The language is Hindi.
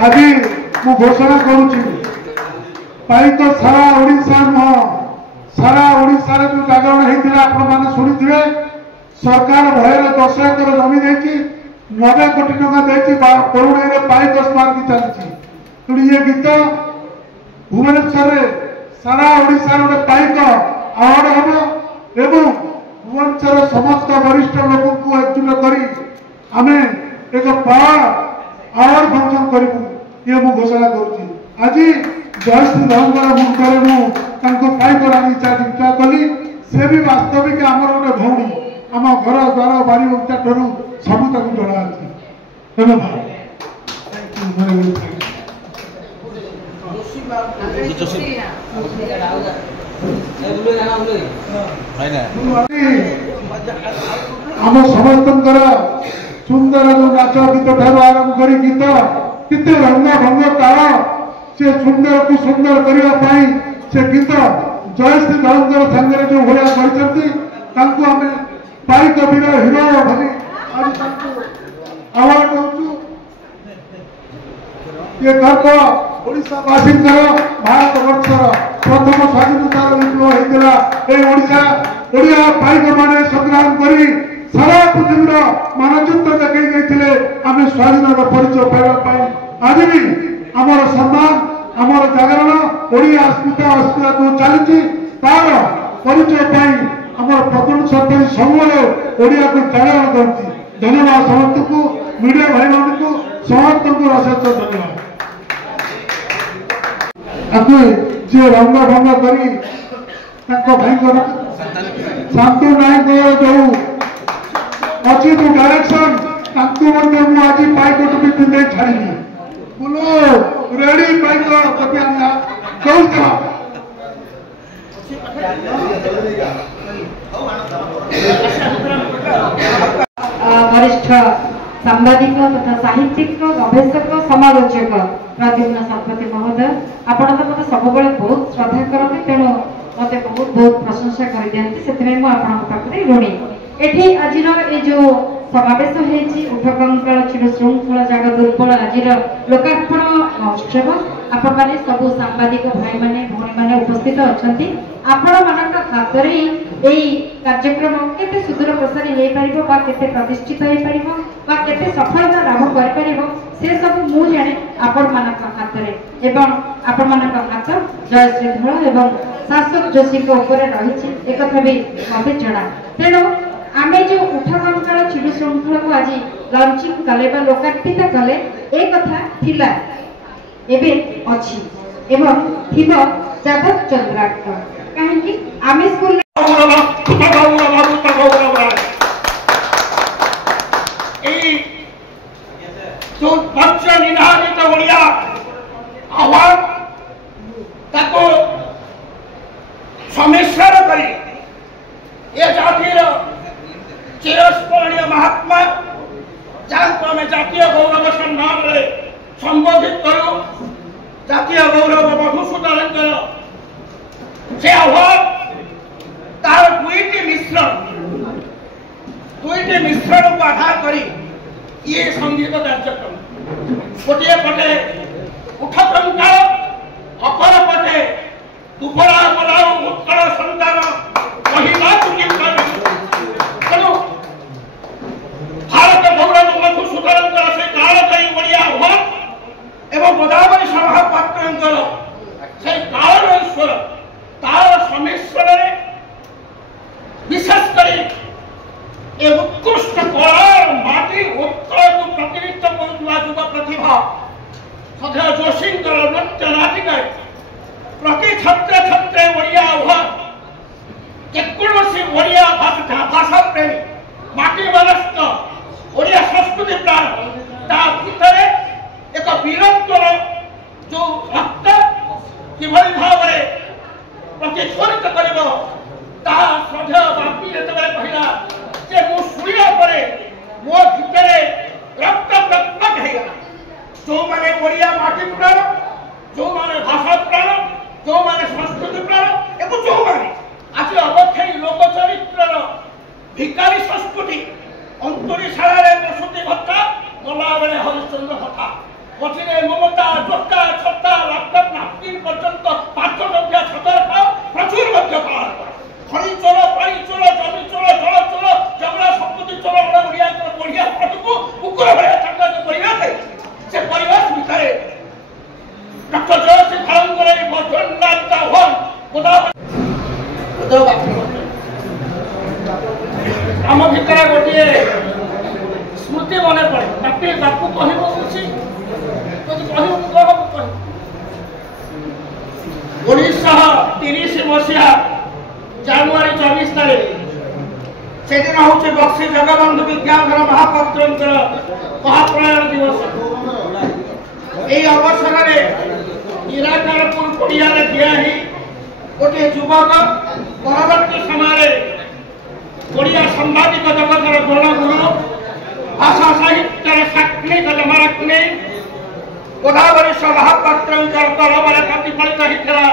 आज मु घोषणा करुच्ची पाई तो सारा ओडिशा नुह सारा ओडिशा जो जागरण होता आपण मैंने शुणी सरकार भयर 10 एकर जमी देती 90 कोटी टका देती करुणे पाई तो स्मारक चलती तेणु ये गीत भुवनेश्वर सारा ओडिशा गोटे पाइक अवार्ड हम एवं भुवनेश्वर समस्त वरिष्ठ लोक को एकजुट करी आमे एक पावर अवार्ड फंक्शन करूँ ये मु घोषणा करुच्ची आज जयश्री धनगर मुंडे मुझे पाइक इच्छा कली से भी वास्तविक आमर गोटे भौणी आम घर द्वार बारी बगीचा ठू सब तक जड़ा अच्छी धन्यवाद। आम समस्त सुंदर जो नाच गीत ठार आरंभ कर गीत कितने रंग भंग ताल से सुंदर को सुंदर करने से गीत जयश्री धनगर सागर जो भाया कर पाइक वीर हिरो भाई अवार्ड दौचु ये गर्व ओडिशावासी भारत वर्षर प्रथम स्वाधीनतार विप्लव होता ओडिया पाइक मैंने संग्राम कर सारा पृथ्वी मानचित्र देखते आम स्वाधीनता परिचय पाइबा आज भी आमर सम्मान आमर जागरण ओडिया अस्मिता अस्मिता जो चलती तार परिचय आमर प्रतुल सरपंच सब ओडिया को जागरण करती धन्यवाद समस्त को मीडिया भाई मान को समस्त को अशेष धन्यवाद। आपको जे रंग भंग करी भाई शांतु नायक जो अच्छी जो डायरेक्शन आज पाइक भी छाड़ी बोलो रेडी पाइक वरिष्ठ सांबादिक तथा साहित्यिक गवेषक समालोचक प्रद्युम्न शतपथी महोदय आपण तो मत सब बहुत श्रद्धा करते तेणु मत बहुत बहुत प्रशंसा कर दिखाती से ऋणी एठी आज ये जो समावेश होती उठकंकाल क्षीर श्रृंखला जगह दुर्बल आज लोकार्पण महोत्सव आपण मैंने सब सांबादिक भाई माने भौणी माने उपस्थित अच्छा आपण मान हाथ कार्यक्रम केते सुदूर प्रसारी हो पार केते प्रतिष्ठित हो पार केते सफलता लाभ कर से सब मु जाने आपण मान हाथ एवं आपण मान हाथ जयश्री धल एवं शासक जोशी रही एक भी मत जड़ा तेणु आमे जो उठकंकाल क्षीर श्रृंखला को आज लॉन्चिंग कले लोकार्पित कले ए कथा थिला एबे अछि एवं थिबो जादव चंद्राकर कहीं आमे स्कूल जो बच्चा निनादित ओडिया आवाज ताको समिश्रण करी ये जातिर चिरस्मरणीय महात्मा जहाँ को आम जातीय गौरव सम्मान संबोधित करूँ जातीय गौरव मधुसूदन से अभाव तार दुईटी मिश्रण को आधार करी ये संगीत कार्यक्रम गोटे पटे उठकंकाल अपर पटे दुबला बला उत्कल संतान महिला तेणु भारत गौरव मधुसूदन से कालकरी ओडिया हुआ एवं गोदावरी सभा पात्र से कालेश्वर तार समिश्रण विशेषकर ये उत्कृष्ट कला माटी उत्कल को प्रतिनिधित्व करुवा युवा प्रतिभा सदा जोशी नृत्य नाटिका प्रति छात्र छात्र ओडिया हुआ जेकोसी ओडिया भाषा प्रेमी माटी मनस्क ओडिया संस्कृति प्राण ता भितर एक वीरत्वर जो रक्त किभली भाव प्रतिध्वनित कर श्रद्धा बापी जो कहला जे मु शुणा पर मो भितर रक्त प्रकट होगा जो मैंने ओडिया माटी प्राण जो मैंने भाषा प्राण जो मैंने संस्कृति प्राण एवं जो मैंने आज अवक्षयी लोक चरित्र भिकारी संस्कृति अंतरीशाला प्रसूति भत्ता गला बेले हरिश्चंद्र भत्ता ମଝିରେ ମମତା ଜୋତା ଛତା ଲାପଟପ୍ ନାପକିନ୍ ପର୍ଯ୍ୟନ୍ତ 5 ଟଙ୍କିଆ ଛତା ଖାଅ ପ୍ରଚୁର ମଧ୍ୟ ପାଳନ କର। ଖଣି ଚୋର ପାଣି ଚୋର ଜମି ଚୋର ଜଳ ଚୋର ଜମରା ସମ୍ପତ୍ତି ଚୋର ଓଡ଼ିଆ ବଢିଆ ପଟକୁ କୁକୁର ଭଳିଆ ଚାଙ୍ଗାଜ ପରିବେଶ ସେ ପରିବେଶ ଭିତରେ ଡକ୍ଟର ଜୟଶ୍ରୀ ଫଳଙ୍କର ଏହି ବୈଜୟନ୍ତ ଆହ୍ୱାନ ଆମ ଭିତରେ ଗୋଟିଏ ସ୍ମୃତି ମନେ ପଡେ। ବାପୁ କହିବ କିଛି ଯଦି କହିବ ମୁଁ କହ କହିବି 1930 ମସିହା ଜାନୁଆରୀ 24 ତାରିଖ ସେଦିନ ହଉଛି ବକ୍ସି ଜଗବନ୍ଧୁ ବିଦ୍ୟାଧର ମହାପାତ୍ରଙ୍କର ମହାପ୍ରୟାଣ ଦିବସ। এই অবসরে নিরাকারপুর পড়িয়ারে ঠিয়া হই গোটে যুবক পরবর্তী সময়ে ওড়িয়া সাংবাদিক জগতর গণগুরু ভাষা সাহিত্যের সাক্ষী জমারাক্ষী গোদাবরী মহাপাত্রଙ୍କର ତରବର ପ୍ରତିଫଳିତ ହୋଇଥିଲା।